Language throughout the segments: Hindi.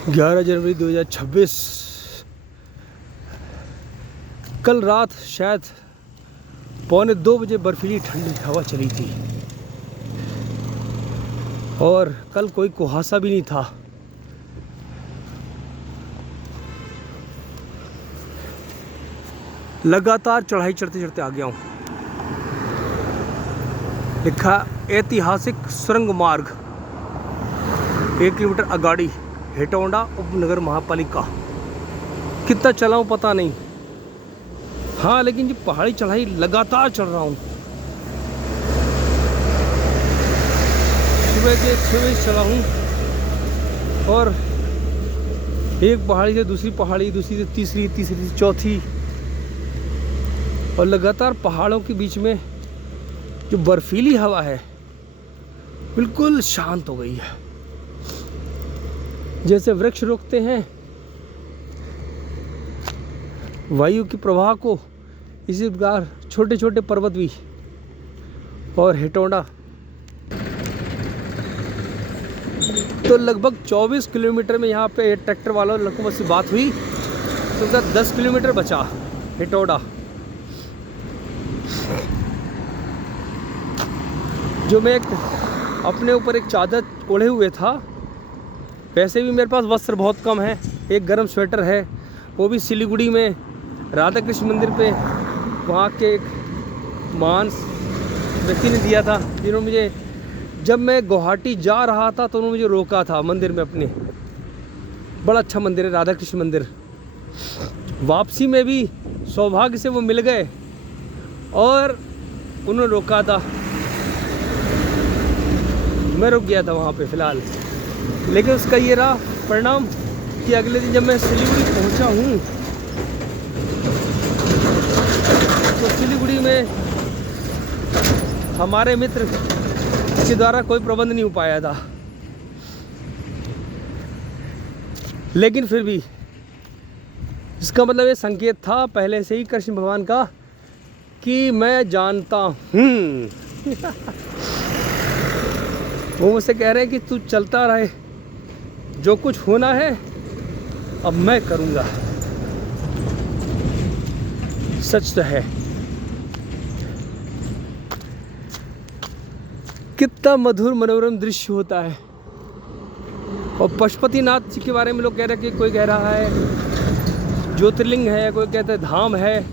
11 जनवरी 2026। कल रात शायद 1:45 बजे बर्फीली ठंडी हवा चली थी और कल कोई कुहासा भी नहीं था। लगातार चढ़ाई चढ़ते चढ़ते आ गया हूँ। लिखा ऐतिहासिक सुरंग मार्ग 1 किलोमीटर अगाड़ी हेटौंडा उपनगर महापालिका। कितना चला हूँ पता नहीं। हाँ, लेकिन ये पहाड़ी चढ़ाई लगातार चढ़ रहा हूँ। सुबह के 6 बजे चला हूँ और एक पहाड़ी से दूसरी पहाड़ी, दूसरी से तीसरी, तीसरी से चौथी, और लगातार पहाड़ों के बीच में जो बर्फीली हवा है बिल्कुल शांत हो गई है। जैसे वृक्ष रोकते हैं वायु के प्रवाह को, इसी प्रकार छोटे छोटे पर्वत भी। और हेटौंडा तो लगभग 24 किलोमीटर में यहाँ पे ट्रैक्टर वालों लोगों से बात हुई तो उसका 10 किलोमीटर बचा हेटौंडा। जो मैं अपने ऊपर एक चादर ओढ़े हुए था, वैसे भी मेरे पास वस्त्र बहुत कम है। एक गर्म स्वेटर है, वो भी सिलीगुड़ी में राधा कृष्ण मंदिर पे वहाँ के एक महान व्यक्ति ने दिया था, जिन्होंने मुझे, जब मैं गुवाहाटी जा रहा था तो उन्होंने मुझे रोका था मंदिर में अपने। बड़ा अच्छा मंदिर है राधा कृष्ण मंदिर। वापसी में भी सौभाग्य से वो मिल गए और उन्होंने रोका था। मैं रुक गया था वहाँ पे फ़िलहाल, लेकिन उसका ये रहा परिणाम कि अगले दिन जब मैं सिलीगुड़ी पहुँचा हूँ तो सिलीगुड़ी में हमारे मित्र के द्वारा कोई प्रबंध नहीं हो पाया था। लेकिन फिर भी इसका मतलब ये संकेत था पहले से ही कृष्ण भगवान का कि मैं जानता हूँ। वो मुझसे कह रहे हैं कि तू चलता रहे, जो कुछ होना है अब मैं करूँगा। सच तो है। कितना मधुर मनोरम दृश्य होता है। और पशुपतिनाथ जी के बारे में लोग कह रहे हैं कि कोई कह रहा है ज्योतिर्लिंग है, कोई कहता है धाम है।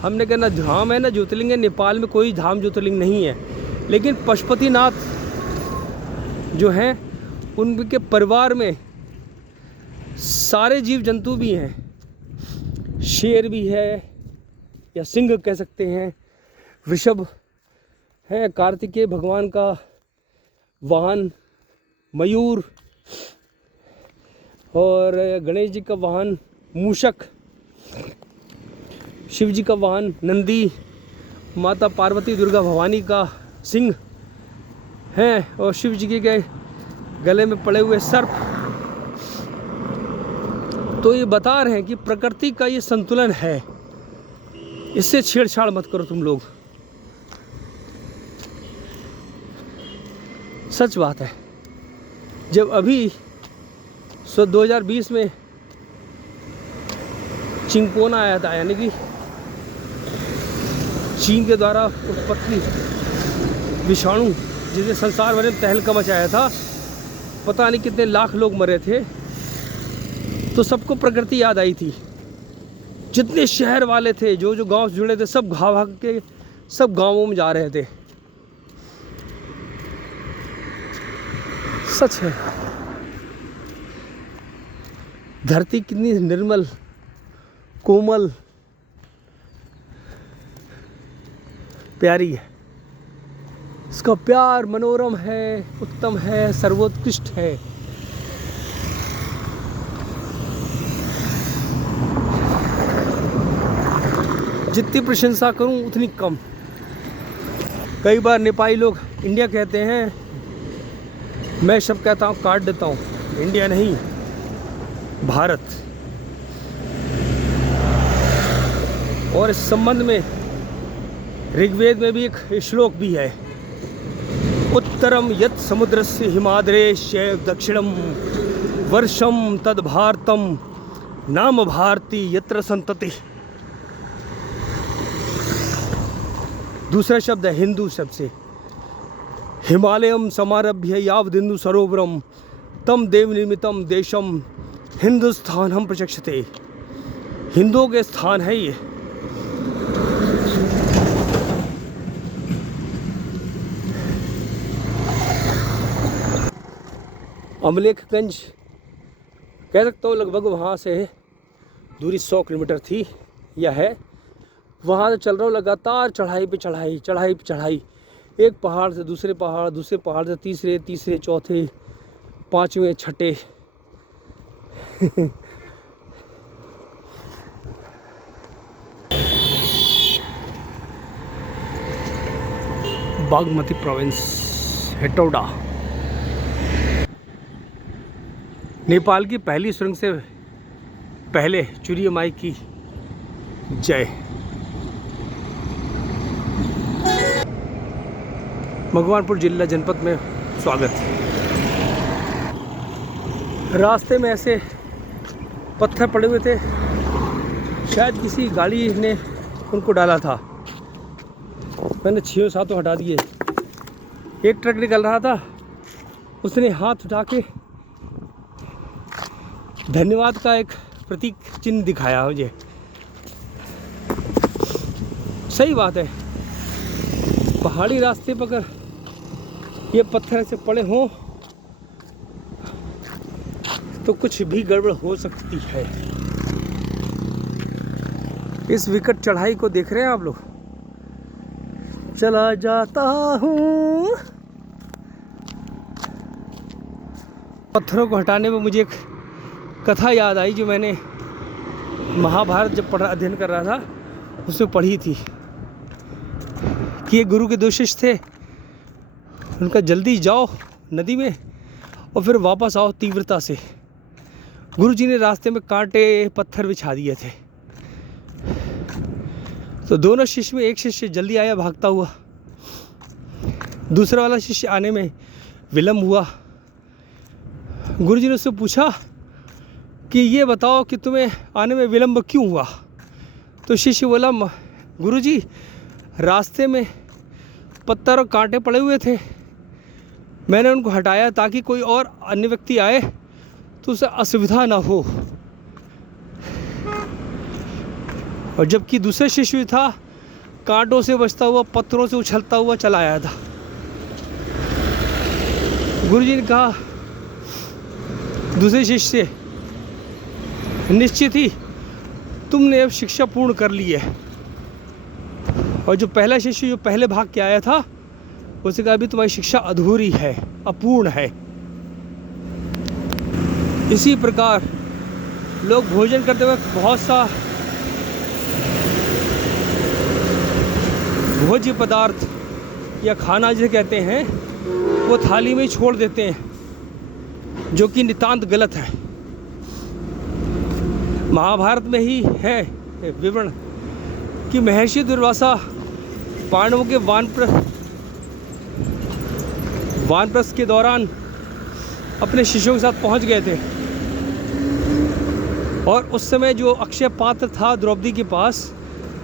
हमने कहा ना धाम है ना ज्योतिर्लिंग है। नेपाल में कोई धाम ज्योतिर्लिंग नहीं है, लेकिन पशुपतिनाथ जो हैं उनके परिवार में सारे जीव जंतु भी हैं। शेर भी है या सिंह कह सकते हैं, वृषभ है, कार्तिकेय भगवान का वाहन मयूर, और गणेश जी का वाहन मूषक, शिव जी का वाहन नंदी, माता पार्वती दुर्गा भवानी का सिंह हैं, और शिव जी के गले में पड़े हुए सर्प। तो ये बता रहे हैं कि प्रकृति का ये संतुलन है, इससे छेड़छाड़ मत करो तुम लोग। सच बात है। जब अभी 2020 में चिंकोना आया था, यानी कि चीन के द्वारा उत्पत्ति विषाणु जिसने संसार भर में तहलका मचाया था, पता नहीं कितने लाख लोग मरे थे, तो सबको प्रकृति याद आई थी। जितने शहर वाले थे, जो जो गांव से जुड़े थे, सब भाग के सब गांवों में जा रहे थे। सच है। धरती कितनी निर्मल, कोमल, प्यारी है। इसका प्यार मनोरम है, उत्तम है, सर्वोत्कृष्ट है। जितनी प्रशंसा करूं उतनी कम। कई बार नेपाली लोग इंडिया कहते हैं, मैं सब कहता हूं काट देता हूं, इंडिया नहीं, भारत। और इस संबंध में ऋग्वेद में भी एक श्लोक भी है, उत्तरम यत् समुद्रस्य हिमाद्रेश्य दक्षिणम वर्षम तद भारतम नाम भारती यत्र संतति। दूसरा शब्द है हिंदू शब्द से, हिमालयम समारभ्य यावदिन्दु सरोवरम तम देव निर्मितम देशम हिंदुस्तान हम प्रचक्षते। हिंदुओं के स्थान है ये। अमलेखगंज कह सकता हूँ लगभग वहाँ से दूरी 100 किलोमीटर थी या है। वहाँ से चल रहा हूँ लगातार, चढ़ाई पे चढ़ाई, चढ़ाई पे चढ़ाई, एक पहाड़ से दूसरे पहाड़, दूसरे पहाड़ से तीसरे, तीसरे चौथे, पांचवें, छठे। बागमती प्रोविंस, हेटौडा। नेपाल की पहली सुरंग से पहले चुरिया माई की जय। भगवानपुर जिला जनपद में स्वागत। रास्ते में ऐसे पत्थर पड़े हुए थे, शायद किसी गाड़ी ने उनको डाला था। मैंने 6-7 हटा दिए। एक ट्रक निकल रहा था, उसने हाथ उठा के धन्यवाद का एक प्रतीक चिन्ह दिखाया मुझे। सही बात है, पहाड़ी रास्ते पर अगर ये पत्थर ऐसे पड़े हों तो कुछ भी गड़बड़ हो सकती है। इस विकट चढ़ाई को देख रहे हैं आप लोग। चला जाता हूँ। पत्थरों को हटाने में मुझे एक कथा याद आई जो मैंने महाभारत जब अध्ययन कर रहा था उसमें पढ़ी थी कि एक गुरु के 2 शिष्य थे। उनका जल्दी जाओ नदी में और फिर वापस आओ तीव्रता से। गुरु जी ने रास्ते में कांटे पत्थर बिछा दिए थे। तो दोनों शिष्य में एक शिष्य जल्दी आया भागता हुआ, दूसरा वाला शिष्य आने में विलम्ब हुआ। गुरु जी ने उससे पूछा कि ये बताओ कि तुम्हें आने में विलम्ब क्यों हुआ। तो शिष्य बोला, गुरु जी रास्ते में पत्थर और कांटे पड़े हुए थे, मैंने उनको हटाया ताकि कोई और अन्य व्यक्ति आए तो उसे असुविधा ना हो। और जबकि दूसरे शिष्य था कांटों से बचता हुआ, पत्थरों से उछलता हुआ चला आया था। गुरुजी ने कहा दूसरे शिष्य से, निश्चित ही तुमने अब शिक्षा पूर्ण कर ली है। और जो पहला शिष्य जो पहले भाग के आया था उसे कहा अभी तुम्हारी शिक्षा अधूरी है, अपूर्ण है। इसी प्रकार लोग भोजन करते वक्त बहुत सा भोज्य पदार्थ या खाना जिसे कहते हैं वो थाली में ही छोड़ देते हैं, जो कि नितांत गलत है। महाभारत में ही है विवरण कि महर्षि दुर्वासा पांडवों के वानप्रस्थ के दौरान अपने शिष्यों के साथ पहुंच गए थे। और उस समय जो अक्षय पात्र था द्रौपदी के पास,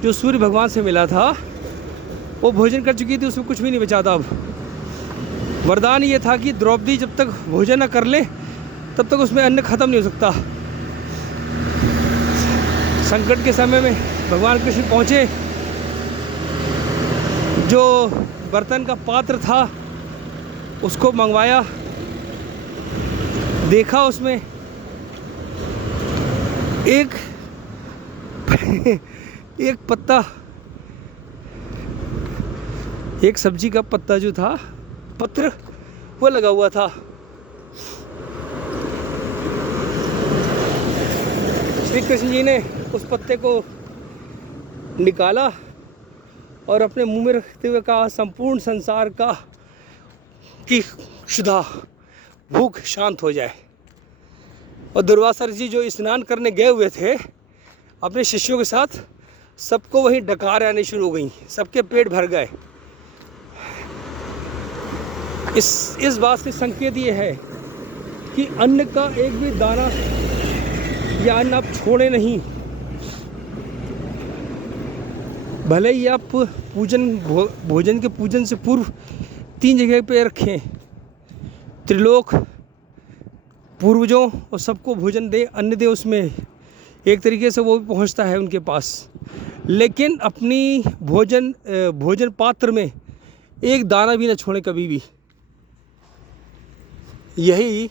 जो सूर्य भगवान से मिला था, वो भोजन कर चुकी थी, उसमें कुछ भी नहीं बचा था। अब वरदान ये था कि द्रौपदी जब तक भोजन न कर ले तब तक उसमें अन्न खत्म नहीं हो सकता। संकट के समय में भगवान कृष्ण पहुँचे, जो बर्तन का पात्र था उसको मंगवाया, देखा उसमें एक पत्ता, एक सब्जी का पत्ता जो था, पत्र वो लगा हुआ था। श्री कृष्ण जी ने उस पत्ते को निकाला और अपने मुंह में रखते हुए कहा, संपूर्ण संसार का की क्षुधा भूख शांत हो जाए। और दुर्वासा ऋषि जो स्नान करने गए हुए थे अपने शिष्यों के साथ, सबको वहीं डकार आने शुरू हो गई, सबके पेट भर गए। इस बात से संकेत ये है कि अन्न का एक भी दाना या अन्न आप छोड़े नहीं। भले ही आप भोजन के पूजन से पूर्व 3 जगह पे रखें, त्रिलोक, पूर्वजों और सबको भोजन दे, अन्न दे, उसमें एक तरीके से वो भी पहुंचता है उनके पास। लेकिन अपनी भोजन पात्र में एक दाना भी ना छोड़े कभी भी। यही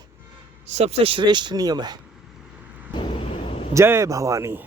सबसे श्रेष्ठ नियम है। जय भवानी।